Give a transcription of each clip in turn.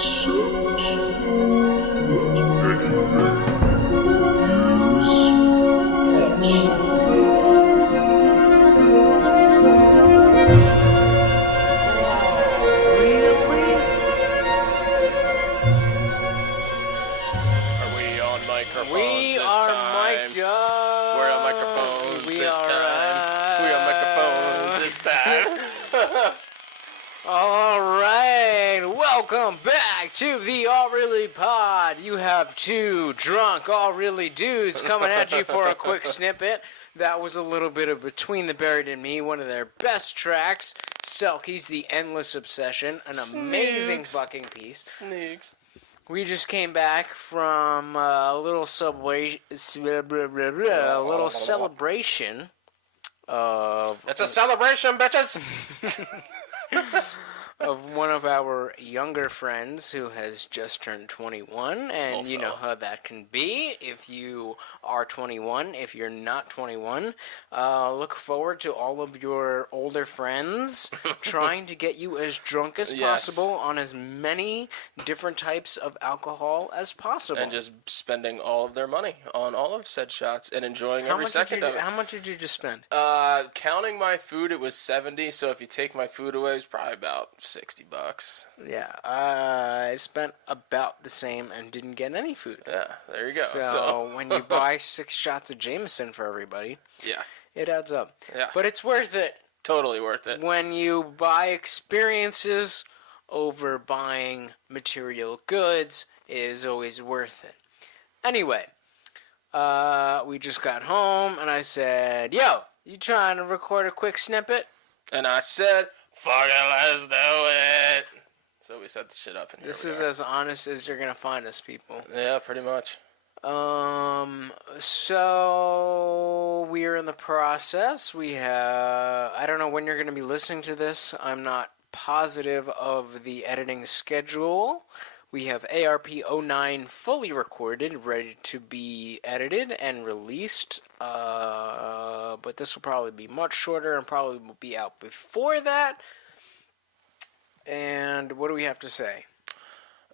We are mic'd up. We're on microphones this time. We on microphones this time. All right, welcome back to the All Really Pod. You have two drunk All Really dudes coming at you for a quick snippet. That was a little bit of Between the Buried and Me, one of their best tracks. Selkie's The Endless Obsession, an amazing fucking piece. Sneaks. We just came back from a little celebration of... It's a celebration, bitches! of one of our younger friends who has just turned 21, and you know how that can be if you are 21. If you're not 21, look forward to all of your older friends trying to get you as drunk as possible on as many different types of alcohol as possible. And just spending all of their money on all of said shots and enjoying every second of it. How much did you just spend? Counting my food, it was $70, so if you take my food away, it's probably about $60. Yeah, I spent about the same and didn't get any food. Yeah, there you go. So when you buy 6 shots of Jameson for everybody, it adds up. Yeah. But it's worth it. Totally worth it. When you buy experiences over buying material goods, it is always worth it. Anyway, we just got home, and I said, yo, you trying to record a quick snippet? And I said, fuck it, let's do it. So we set the shit up. And this is as honest as you're going to find us, people. Yeah, pretty much. So we're in the process. We have, I don't know when you're going to be listening to this. I'm not positive of the editing schedule. We have ARQS05 fully recorded, ready to be edited and released. But this will probably be much shorter and probably will be out before that. And what do we have to say?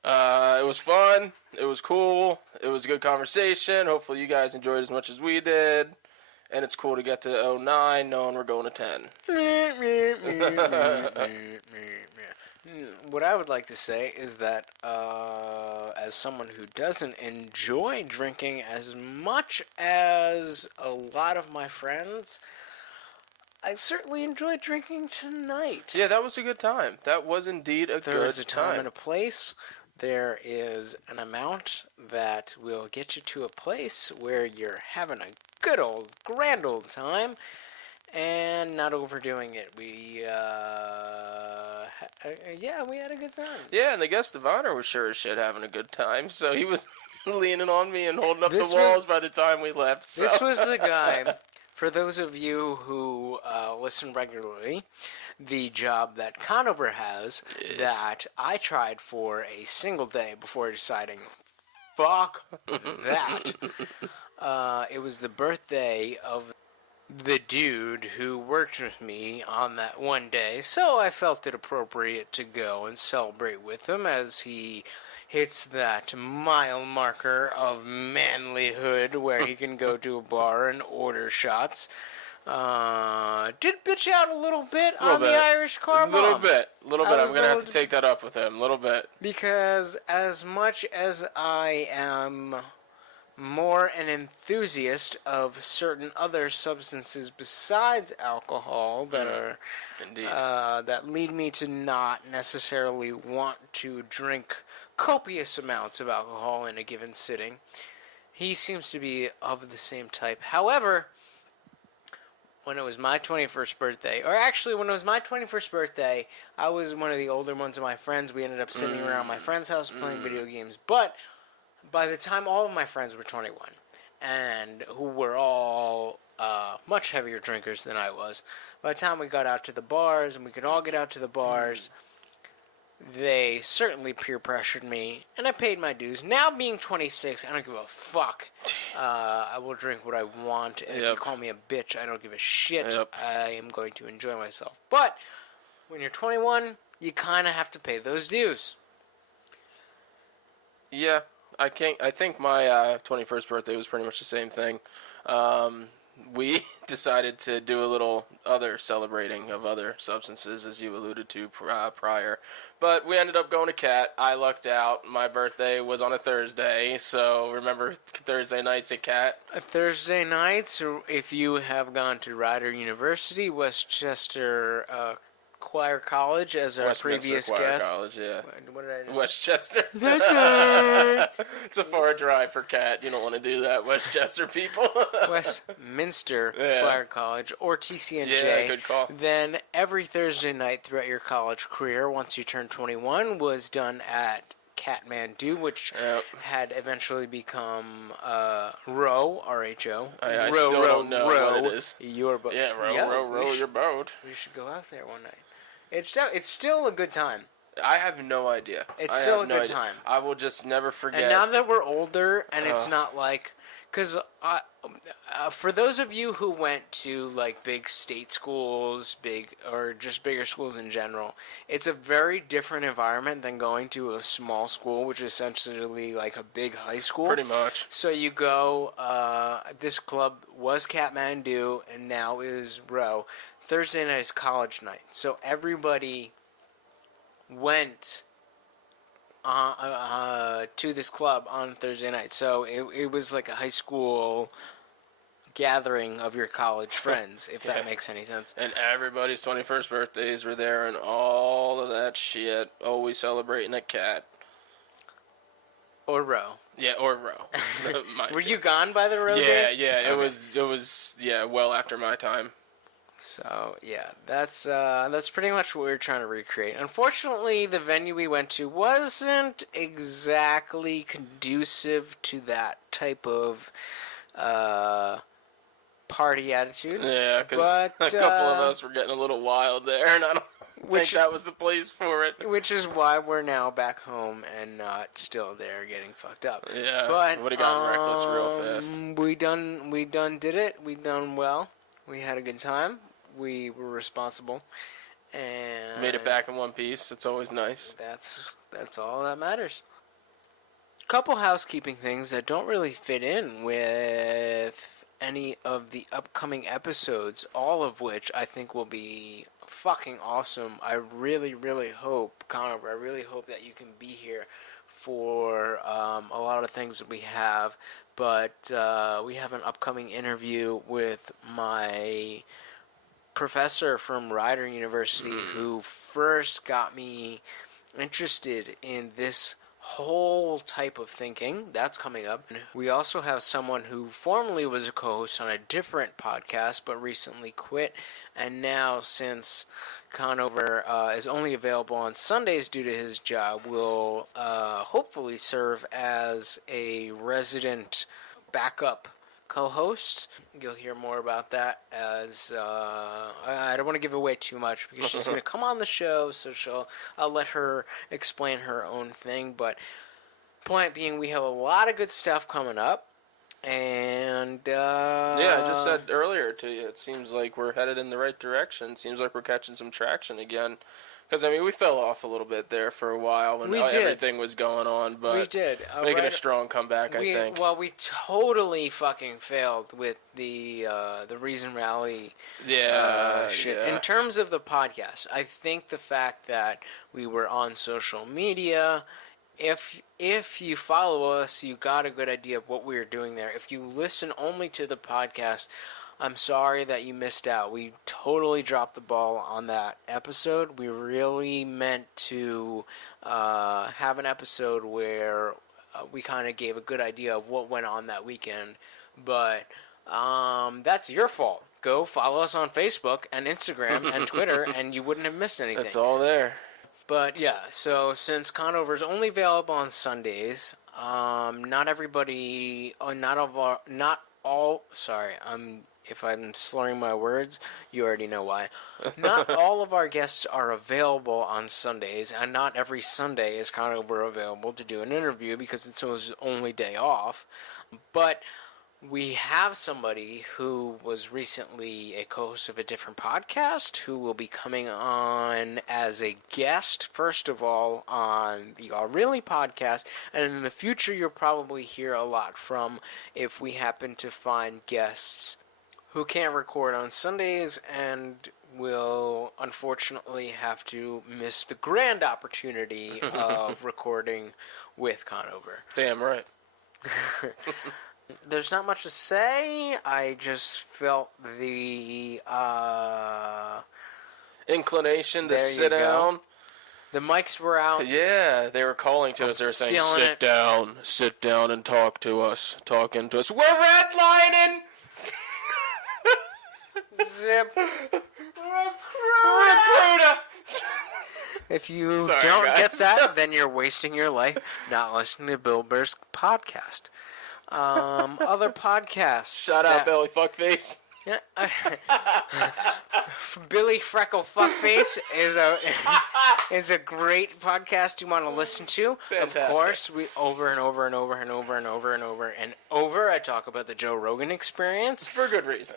It was fun. It was cool. It was a good conversation. Hopefully you guys enjoyed as much as we did. And it's cool to get to 09 knowing we're going to 10. What I would like to say is that as someone who doesn't enjoy drinking as much as a lot of my friends, I certainly enjoyed drinking tonight. Yeah, that was a good time. That was indeed a good time. There is a time and a place. There is an amount that will get you to a place where you're having a good old, grand old time and not overdoing it. We had a good time. Yeah, and the guest of honor was sure as shit having a good time, so he was leaning on me and holding up the walls by the time we left. So. This was the guy, for those of you who listen regularly, the job that Conover has that I tried for a single day before deciding, fuck that. It was the birthday of the dude who worked with me on that one day, so I felt it appropriate to go and celebrate with him as he hits that mile marker of manlyhood where he can go to a bar and order shots. Did bitch out a little bit on the Irish car bomb. A little bit. I'm going to have to take that up with him. A little bit. Because as much as I am more an enthusiast of certain other substances besides alcohol that are that lead me to not necessarily want to drink copious amounts of alcohol in a given sitting, he seems to be of the same type. However, when it was my 21st birthday, or actually when it was my 21st birthday, I was one of the older ones of my friends. We ended up sitting around my friend's house playing video games, but by the time all of my friends were 21, and who were all much heavier drinkers than I was, by the time we got out to the bars, and we could all get out to the bars, they certainly peer pressured me, and I paid my dues. Now being 26, I don't give a fuck. I will drink what I want, and if you call me a bitch, I don't give a shit. I am going to enjoy myself. But when you're 21, you kind of have to pay those dues. Yeah, I can't. I think my 21st birthday was pretty much the same thing. We decided to do a little other celebrating of other substances, as you alluded to prior. But we ended up going to Cat. I lucked out. My birthday was on a Thursday, so remember Thursday nights at Cat? Thursday nights, if you have gone to Rider University, Westchester Choir College, as our Westminster previous Choir guest. College, yeah. What did I just Westchester. It's a far drive for Cat. You don't want to do that, Westchester people. Westminster Yeah. Choir College, or TCNJ. Yeah, good call. Then every Thursday night throughout your college career, once you turned 21, was done at Kathmandu, which Yep. had eventually become Row, R-H-O. I still don't know what it is. Your boat. Yeah, row your boat. We should go out there one night. It's still a good time. I have no idea. It's still a good idea. time. I will just never forget. And now that we're older, and it's not like, because for those of you who went to like big state schools, or just bigger schools in general, it's a very different environment than going to a small school, which is essentially like a big high school. Pretty much. So you go. This club was Kathmandu, and now is Row. Thursday night is college night, so everybody went to this club on Thursday night. So it was like a high school gathering of your college friends, if that makes any sense. And everybody's 21st birthdays were there and all of that shit. Always celebrating at Cat. Or Row. Yeah, or Row. Were you gone by the Row Yeah, days? yeah. It was well after my time. So yeah, that's pretty much what we were trying to recreate. Unfortunately, the venue we went to wasn't exactly conducive to that type of party attitude. Yeah, because a couple of us were getting a little wild there, and I don't think that was the place for it. Which is why we're now back home and not still there getting fucked up. Yeah, but would have gotten reckless real fast. We done did it. We done well. We had a good time. We were responsible, and Made it back in one piece. It's always nice. That's all that matters. Couple housekeeping things that don't really fit in with any of the upcoming episodes, all of which I think will be fucking awesome. I really, really hope, Conover, I really hope that you can be here for a lot of things that we have. But we have an upcoming interview with my professor from Rider University who first got me interested in this whole type of thinking. That's coming up. We also have someone who formerly was a co-host on a different podcast but recently quit, and now, since Conover is only available on Sundays due to his job, will hopefully serve as a resident backup co-host. You'll hear more about that as I don't want to give away too much because she's going to come on the show, so I'll let her explain her own thing. But point being, we have a lot of good stuff coming up, and yeah, I just said earlier to you, it seems like we're headed in the right direction. It seems like we're catching some traction again. Because, I mean, we fell off a little bit there for a while when everything was going on, but we did. Making a strong comeback, I think. Well, we totally fucking failed with the Reason Rally shit. Yeah. In terms of the podcast, I think the fact that we were on social media, if you follow us, you got a good idea of what we were doing there. If you listen only to the podcast, I'm sorry that you missed out. We totally dropped the ball on that episode. We really meant to have an episode where we kind of gave a good idea of what went on that weekend. But that's your fault. Go follow us on Facebook and Instagram and Twitter, and you wouldn't have missed anything. It's all there. But yeah, so since Conover is only available on Sundays, not everybody, if I'm slurring my words, you already know why. Not all of our guests are available on Sundays, and not every Sunday is Conover available to do an interview because it's his only day off. But we have somebody who was recently a co-host of a different podcast who will be coming on as a guest, first of all, on the Really podcast, and in the future you'll probably hear a lot from if we happen to find guests who can't record on Sundays and will unfortunately have to miss the grand opportunity of recording with Conover. Damn right. There's not much to say. I just felt the inclination to there sit you go. down. The mics were out. Yeah, they were calling to us. They were saying, sit down and talk to us. Talking to us. We're redlining! Zip. Recruiter! If you Sorry, don't guys. get that, then you're wasting your life not listening to Bill Burr's podcast. Other podcasts. Shout out Billy Fuckface. Yeah, Billy Freckle Fuckface is a great podcast you want to listen to. Fantastic. Of course, we over and over and over and over and over and over and over. I talk about the Joe Rogan Experience. For good reason.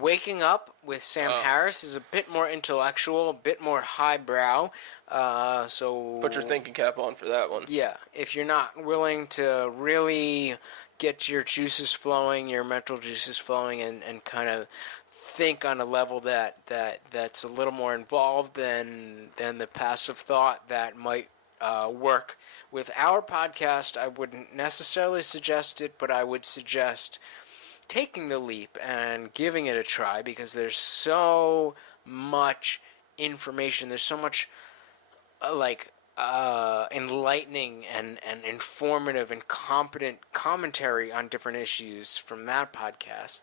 Waking Up with Sam Harris is a bit more intellectual, a bit more highbrow. So Put your thinking cap on for that one. yeah, if you're not willing to really get your juices flowing, your mental juices flowing, and kind of think on a level that's a little more involved than the passive thought that might work with our podcast, I wouldn't necessarily suggest it, but I would suggest taking the leap and giving it a try, because there's so much information, there's so much enlightening and informative and competent commentary on different issues from that podcast.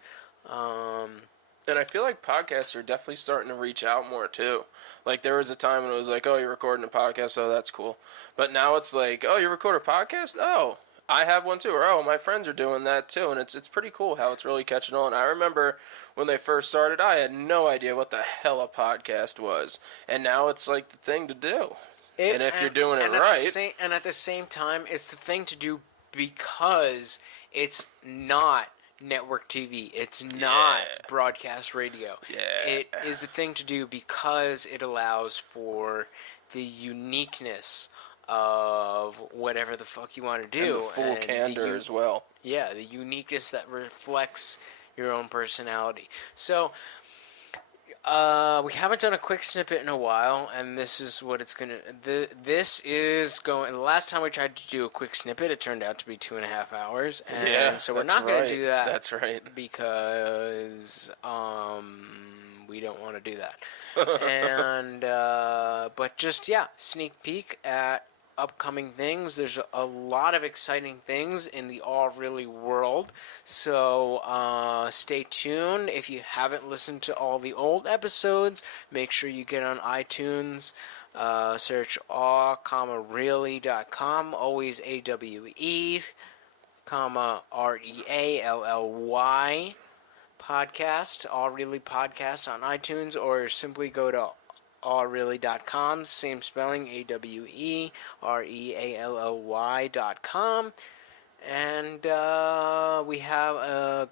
And I feel like podcasts are definitely starting to reach out more, too. Like, there was a time when it was like, oh, you're recording a podcast, oh, that's cool. But now it's like, oh, you record a podcast? Oh, I have one, too. Or, oh, my friends are doing that, too. And it's pretty cool how it's really catching on. I remember when they first started, I had no idea what the hell a podcast was. And now it's, like, the thing to do. And if you're doing it right. And at the same time, it's the thing to do because it's not network TV. It's not broadcast radio. Yeah. It is a thing to do because it allows for the uniqueness of whatever the fuck you want to do. And the full candor as well. Yeah, the uniqueness that reflects your own personality. So, we haven't done a quick snippet in a while, and this is what it's gonna. This is going. The last time we tried to do a quick snippet, it turned out to be 2.5 hours, and so we're not gonna do that. That's right. Because we don't want to do that. And but just sneak peek at upcoming things. There's a lot of exciting things in the All Really world, so stay tuned. If you haven't listened to all the old episodes, make sure you get on iTunes, search aw.really.com, always AWE, REALLY podcast, All Really podcast on iTunes, or simply go to allreally.com, same spelling, AWEREALLY.com. And we have a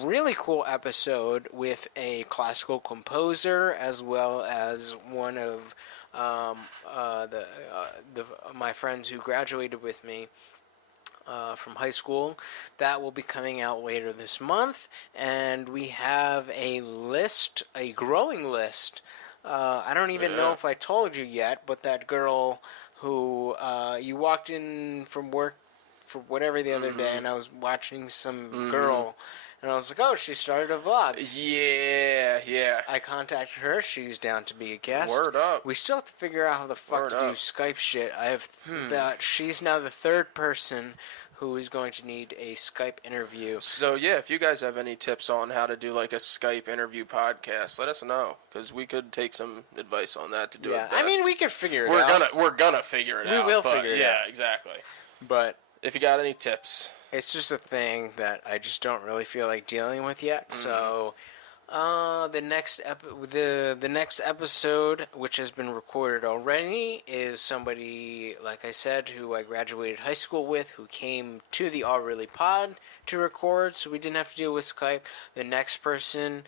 really cool episode with a classical composer, as well as one of my friends who graduated with me from high school. That will be coming out later this month. And we have a growing list. I don't even know if I told you yet, but that girl who you walked in from work for whatever the other day, and I was watching some girl, and I was like, oh, she started a vlog. Yeah. I contacted her. She's down to be a guest. Word up. We still have to figure out how the fuck to do Skype shit. I have she's now the third person who is going to need a Skype interview. So, if you guys have any tips on how to do, like, a Skype interview podcast, let us know, because we could take some advice on that to do it best. I mean, we could figure it out. We're gonna figure it out. We will figure it out. Yeah, exactly. But if you got any tips. It's just a thing that I just don't really feel like dealing with yet, so The next episode, which has been recorded already, is somebody, like I said, who I graduated high school with, who came to the All Really Pod to record, so we didn't have to deal with Skype. The next person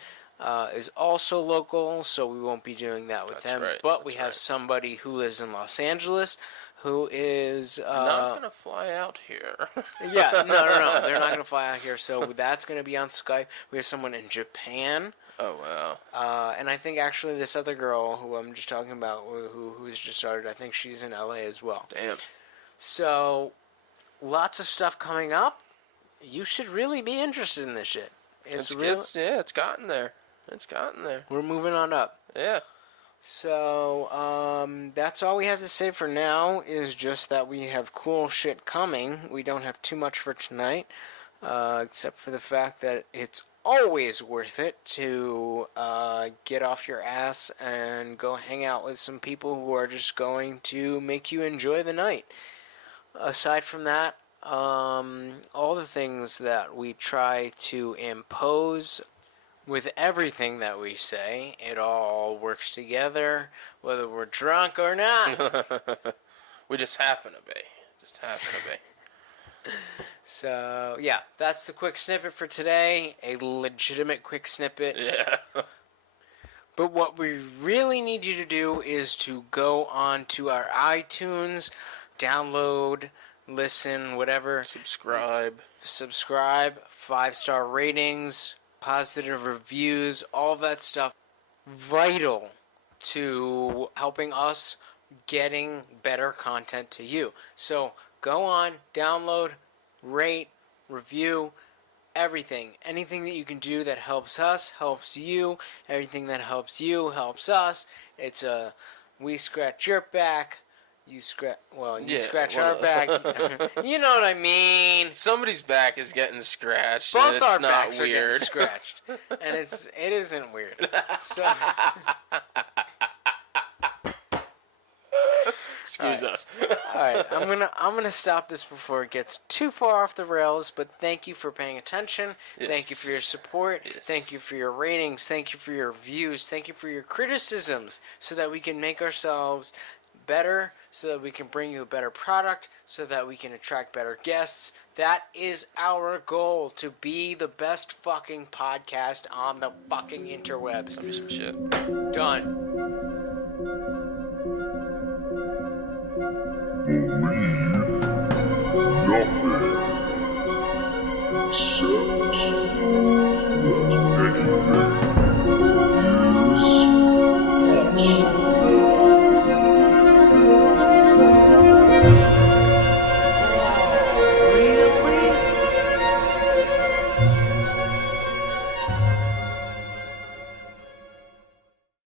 is also local, so we won't be doing that with them. Right. But we have somebody who lives in Los Angeles who is not gonna fly out here. Yeah, no. They're not gonna fly out here, so that's gonna be on Skype. We have someone in Japan. Oh wow. And I think actually this other girl who I'm just talking about, who's just started, I think she's in LA as well. Damn. So lots of stuff coming up. You should really be interested in this shit. It's gotten there. It's gotten there. We're moving on up. Yeah. So, that's all we have to say for now, is just that we have cool shit coming. We don't have too much for tonight, except for the fact that it's always worth it to get off your ass and go hang out with some people who are just going to make you enjoy the night. Aside from that, all the things that we try to impose with everything that we say, it all works together, whether we're drunk or not. We just happen to be. So, yeah, that's the quick snippet for today. A legitimate quick snippet. Yeah. But what we really need you to do is to go on to our iTunes, download, listen, whatever. Subscribe, 5-star ratings, positive reviews, all of that stuff. Vital to helping us getting better content to you. So go on, download, rate, review, everything. Anything that you can do that helps us, helps you. Everything that helps you, helps us. It's a we scratch your back, you scratch our back. You know what I mean. Somebody's back is getting scratched. Both and it's our not backs weird. are getting scratched, and it isn't weird. So Excuse us. all right, I'm gonna stop this before it gets too far off the rails. But thank you for paying attention. Yes. Thank you for your support. Yes. Thank you for your ratings. Thank you for your views. Thank you for your criticisms, so that we can make ourselves better, so that we can bring you a better product, so that we can attract better guests. That is our goal, to be the best fucking podcast on the fucking interwebs. Send me some shit. Done.